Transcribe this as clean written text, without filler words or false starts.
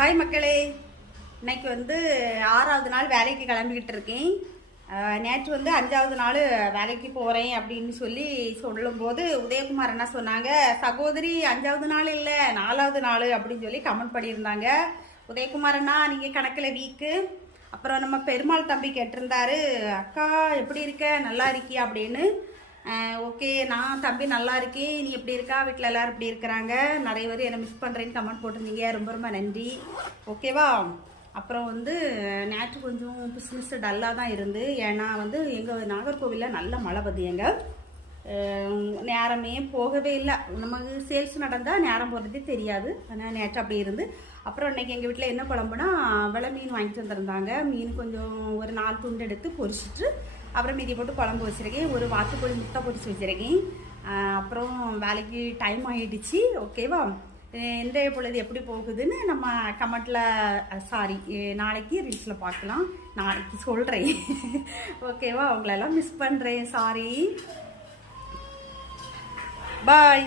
Hi மக்களே, இன்னைக்கு வந்து 6வது நாள் வேலைக்கு கிளம்பிக்கிட்டு இருக்கேன். நேற்று வந்து 5வது நாள் வேலைக்கு போகிறேன் அப்படின்னு சொல்லும்போது உதயகுமார் என்ன சொன்னாங்க, சகோதரி 5வது நாள் இல்லை 4வது நாள் அப்படின்னு சொல்லி கமெண்ட் பண்ணியிருந்தாங்க. உதயகுமார் அண்ணா நீங்கள் கணக்கில் வீக்கு. அப்புறம் நம்ம பெருமாள் தம்பி கேட்டிருந்தாரு, அக்கா எப்படி இருக்க, நல்லா இருக்கியா அப்படின்னு. ஓகே, நான் தம்பி நல்லா இருக்கேன், நீ எப்படி இருக்கா, வீட்டில் எல்லோரும் எப்படி இருக்கிறாங்க, நிறைய பேர் என்னை மிஸ் பண்ணுறேன்னு கமெண்ட் போட்டிருந்தீங்க, ரொம்ப ரொம்ப நன்றி. ஓகேவா. அப்புறம் வந்து நேற்று கொஞ்சம் பிஸ்னஸ் டல்லாக தான் இருந்து, ஏன்னா வந்து எங்கள் நாகர்கோவிலில் நல்ல மழை பதியங்க, நேரமே போகவே இல்லை. நமக்கு சேல்ஸ் நடந்தால் நேரம் போகிறதே தெரியாது. ஆனால் நேற்று அப்படி இருந்து அப்புறம் இன்றைக்கி எங்கள் வீட்டில் என்ன குழம்புனா வெளை மீன் வாங்கிட்டு வந்துருந்தாங்க. மீன் கொஞ்சம் ஒரு 4 துண்டு எடுத்து பொரிச்சிட்டு அப்புறம் மீதி போட்டு குழம்பு வச்சுருக்கேன். ஒரு வாத்துக்கோழி முட்டை பொரிச்சு வச்சுருக்கேன். அப்புறம் வேலைக்கு டைம் ஆகிடுச்சு. ஓகேவா. இன்றைய பொழுது எப்படி போகுதுன்னு நம்ம கமெண்ட்டில் நாளைக்கு ரீல்ஸில் பார்க்கலாம். நாளைக்கு சொல்கிறேன். ஓகேவா. உங்களெல்லாம் மிஸ் பண்ணுறேன், சாரி. பாய்.